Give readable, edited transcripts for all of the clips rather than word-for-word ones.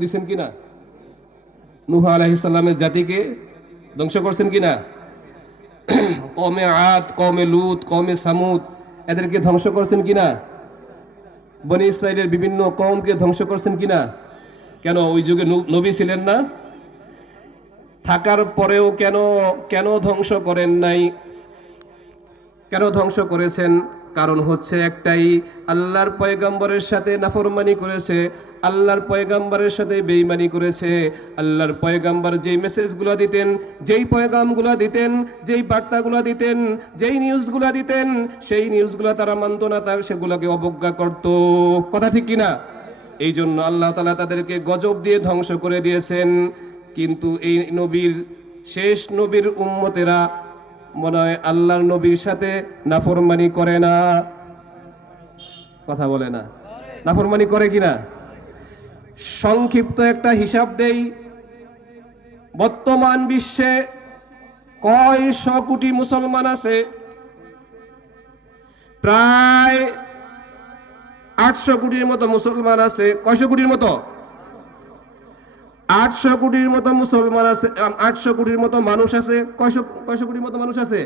দিয়েছেন কিনা? নূহ আলাইহিস সালামের জাতিকে ধ্বংস করছেন কিনা? কওমে আদ, কওমে লূত, কওমে সামুদ এদেরকে ধ্বংস করছেন কিনা? বনি ইসরাইলের বিভিন্ন কওমকে ধ্বংস করছেন কিনা? কেন ওই যুগে নবী ছিলেন না? থাকার পরেও কেন কেন ধ্বংস করেন নাই? কেন ধ্বংস করেছেন? কারণ হচ্ছে একটাই, আল্লাহর পয়গম্বরের সাথে নাফরমানি করেছে, আল্লাহর পয়গম্বরের সাথে বেঈমানি করেছে। আল্লাহর পয়গম্বর যেই মেসেজগুলো দিতেন, যেই পয়গামগুলো দিতেন, যেই বার্তাগুলো দিতেন, যেই নিউজগুলো দিতেন, সেই নিউজগুলো তারা মানত না, তার সেগুলোকে অবজ্ঞা করত। কথা ঠিক কিনা? এই জন্য আল্লাহ তাআলা তাদেরকে গজব দিয়ে ধ্বংস করে দিয়েছেন। কিন্তু এই নবীর, শেষ নবীর উম্মতেরা মনে হয় আল্লাহর নবীর সাথে নাফরমানি করে না। কথা বলে না, নাফরমানি করে কিনা? সংক্ষিপ্ত একটা হিসাব দেই। বর্তমান বিশ্বে কয়শ কোটি মুসলমান আছে? প্রায় 800 কোটির মতো মুসলমান আছে। কয়শ কোটির মতো? 800 কোটির মতো মুসলমান আছে, 800 কোটির মতো মানুষ আছে। কয়শ কোটির মতো মানুষ আছে?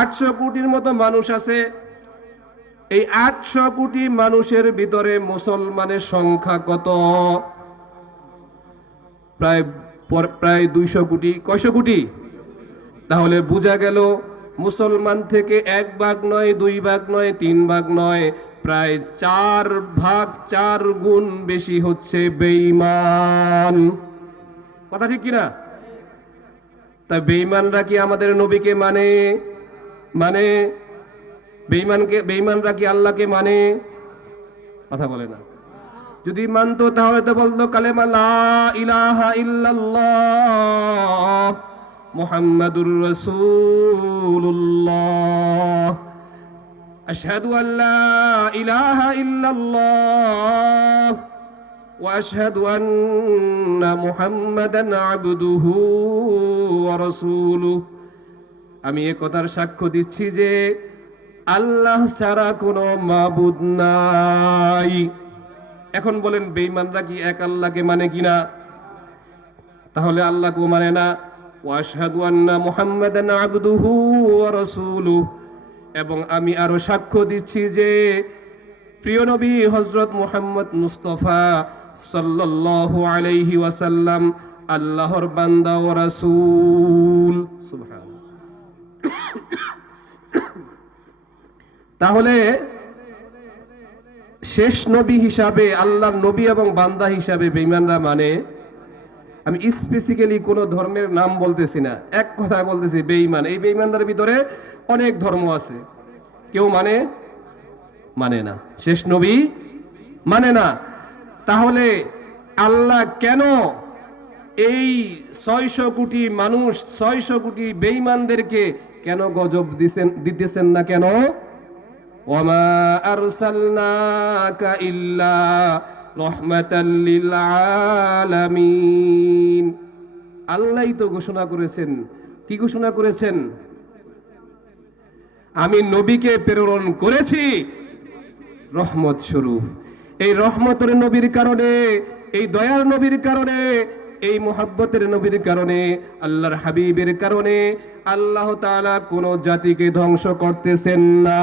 800 কোটির মতো মানুষ আছে। এই 800 কোটি মানুষের ভিতরে মুসলমানের সংখ্যা কত? প্রায় 200 কোটি। কয়শ কোটি? তাহলে বোঝা গেল মুসলমান থেকে 1 ভাগ নয়, 2 ভাগ নয়, 3 ভাগ নয়, প্রায় 4 ভাগ 4 গুণ বেশি হচ্ছে বেঈমান। কথা ঠিক কিনা? তা বেঈমানরা কি আমাদের নবীকে মানে বেঈমানরা কি আল্লাহকে মানে? কথা বলে না। যদি মানতো তাহলে তো বলতো কালেমা লা ইলাহা ইল্লাল্লাহ মুহাম্মাদুর রাসূলুল্লাহ, আশহাদু আল্লা ইলাহা ইল্লাল্লাহ ওয়া আশহাদু আন্না মুহাম্মাদান আবদুহু ওয়া রাসূলুহু। আমি এই কথার সাক্ষ্য দিচ্ছি যে আল্লাহ ছাড়া কোনো মাবুদ নাই। এখন বলেন বেঈমানরা কি এক আল্লাহকে মানে কিনা? তাহলে আল্লাহকেও মানে না। ওয়া আশহাদু আন্না মুহাম্মাদান আবদুহু ওয়া রাসূলুহু, এবং আমি আরো সাক্ষ্য দিচ্ছি যে প্রিয় নবী হযরত মুহাম্মদ মুস্তাফা সাল্লাল্লাহু আলাইহি ওয়াসাল্লাম আল্লাহর বান্দা ও রাসূল। সুবহানাল্লাহ। তাহলে শেষ নবী হিসাবে, আল্লাহর নবী এবং বান্দা হিসাবে বেঈমানরা মানে, আমি স্পেসিক্যালি কোন ধর্মের নাম বলতেছি না, এক কথায় বলতেছি বেঈমান। এই বেঈমানদের ভিতরে অনেক ধর্ম আছে, কেউ মানে না, শেষ নবী মানে না। তাহলে আল্লাহ কেন এই 600 কোটি মানুষ, 600 কোটি বেঈমানদেরকে কেন গজব দিতেছেন না কেন? ওয়ামা আরসালনাকা ইল্লা রাহমাতাল লিল আলামিন। আল্লাহই তো ঘোষণা করেছেন। কি ঘোষণা করেছেন? আমি নবীকে প্রেরণ করেছি রহমত স্বরূপ। এই রহমতের নবীর কারণে, এই দয়ার নবীর কারণে, এই মুহাব্বতের নবীর কারণে, আল্লাহর হাবিবের কারণে আল্লাহ তাআলা কোন জাতিকে ধ্বংস করতেছেন না।